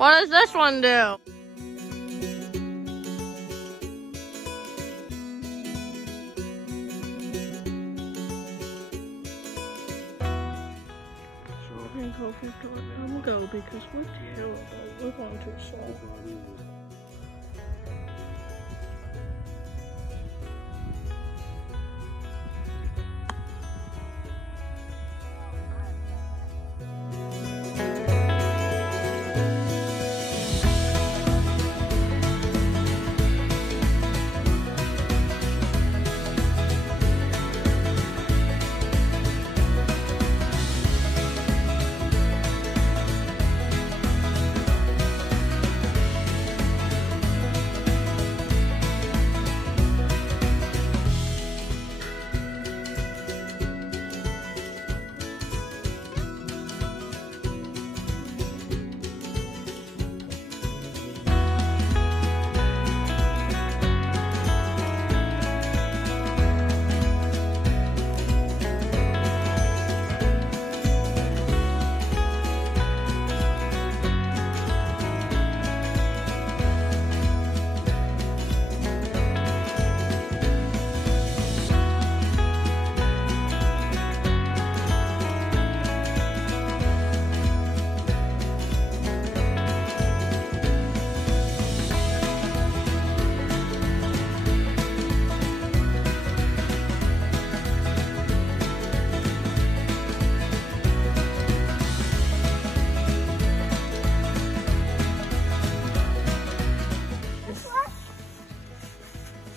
What does this one do? I'm gonna go because we're terrible. We're going too slow.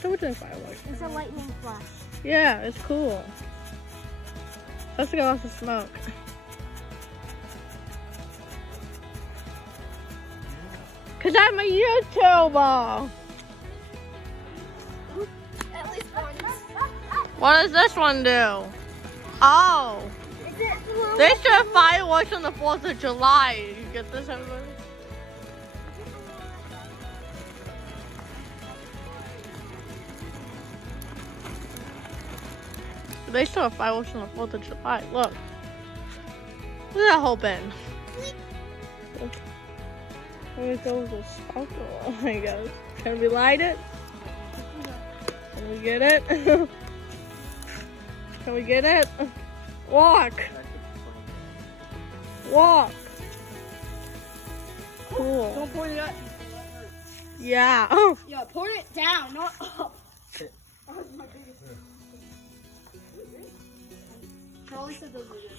So we're doing fireworks. It's a lightning flash. Yeah, it's cool. Let's get lots of smoke. Cause I'm a YouTuber. At least one. What does this one do? Oh, they should have fireworks on the 4th of July. You get this, everybody? They still have fireworks on the 4th of July. Look. Look at that whole bin. Where goes the sparkle? I guess. Can we light it? Can we get it? Can we get it? Walk! Walk! Cool. Don't point it up. Yeah. Yeah, point it down, not up. That's my biggest thing. Charlie said those were good.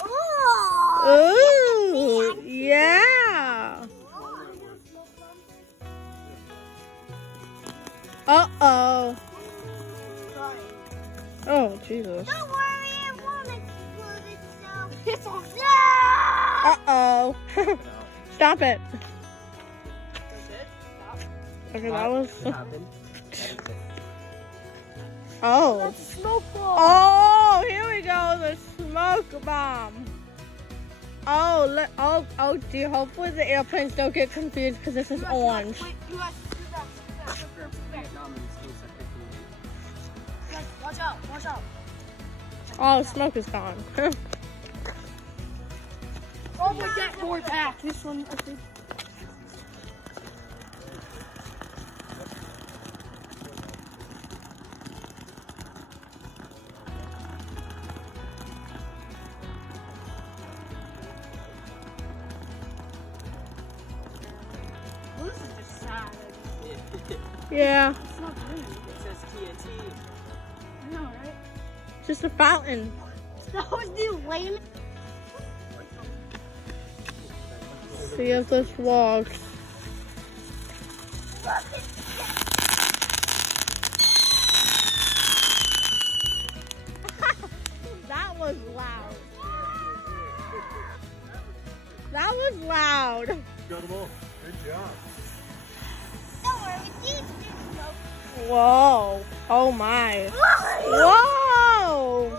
Oh! Ooh! Yeah! Uh-oh. Oh, Jesus. Don't worry, it won't explode itself. It's on. Uh-oh. Stop it. That's it? Stop. Okay, that was... happened. Oh. That's smoke bomb. Oh, here we go. The smoke bomb. Oh, oh, dear. Hopefully the airplanes don't get confused because this is orange. Wait, you guys do that. Watch out, watch out. Oh, smoke is gone. Oh my God, forward back. This one, I think. Well, this is just sad. Yeah. It's not green. It says TNT. I know, right? Just a fountain. That was the lame. See if this walks. That was loud. That was loud. Got them all. Good job. Don't worry, these smoke. Whoa. Oh my. Whoa.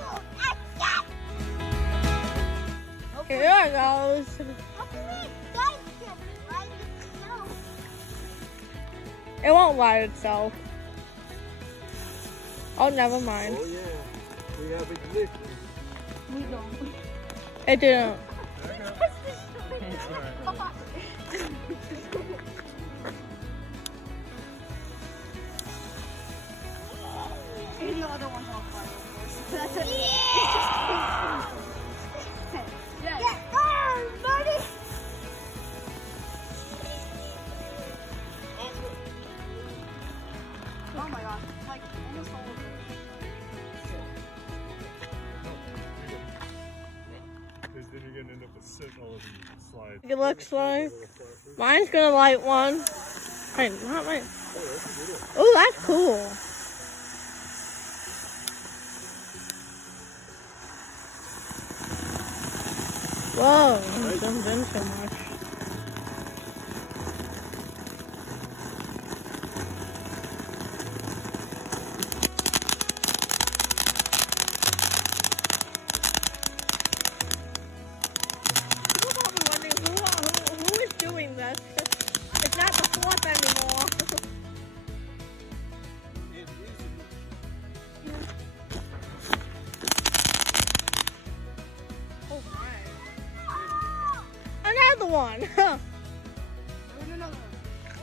Here it goes. It won't light itself. Oh, never mind. Oh yeah. We have ignition. We don't. It didn't. There you go. That's all right. And the other one's on fire, of course. Yes. Yes. Buddy. Oh my gosh, like almost all of them. Because then you're going to end up with all of these slides. It looks like mine's gonna light one. Wait, not mine. Oh, that's cool. Whoa, I jumped in too much. Who is doing this? It's not the 4th anymore. Oh my. Another one.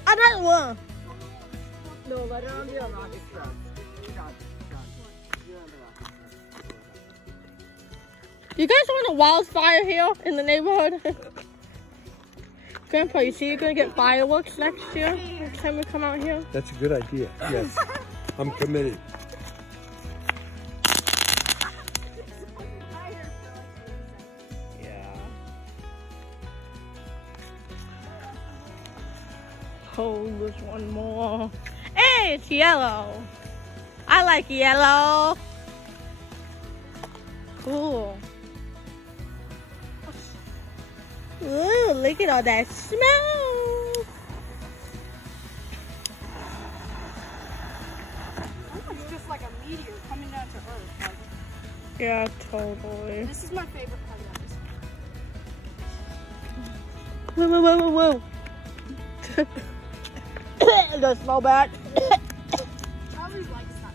Another one. No, let it on the rocket truck. You guys want a wildfire here in the neighborhood? Grandpa, you see you're gonna get fireworks next year? Next time we come out here? That's a good idea. Yes. I'm committed. Yeah. Oh, there's one more. Hey, it's yellow. I like yellow. Cool. Ooh, look at all that smoke. It's just like a meteor coming down to Earth. Like, Yeah, totally. this is my favorite part of this. Whoa, whoa, whoa, whoa, whoa. It does smell bad. Charlie likes that.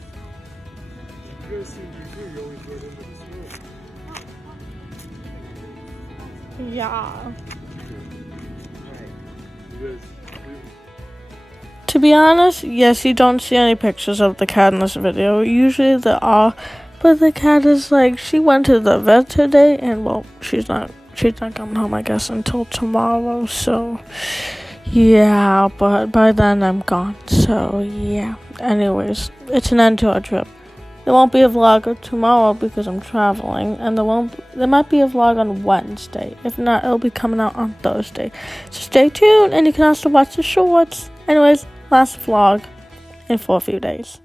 You guys seem to do, you always go into the smoke. Yeah. You guys, To be honest, yes, you don't see any pictures of the cat in this video. Usually there are, but the cat is like, she went to the vet today, and well, she's not coming home, I guess, until tomorrow. So yeah, but by then I'm gone. So yeah. Anyways, it's an end to our trip. There won't be a vlog tomorrow because I'm traveling, and there might be a vlog on Wednesday. If not, it'll be coming out on Thursday. So stay tuned, and you can also watch the shorts. Anyways, last vlog for a few days.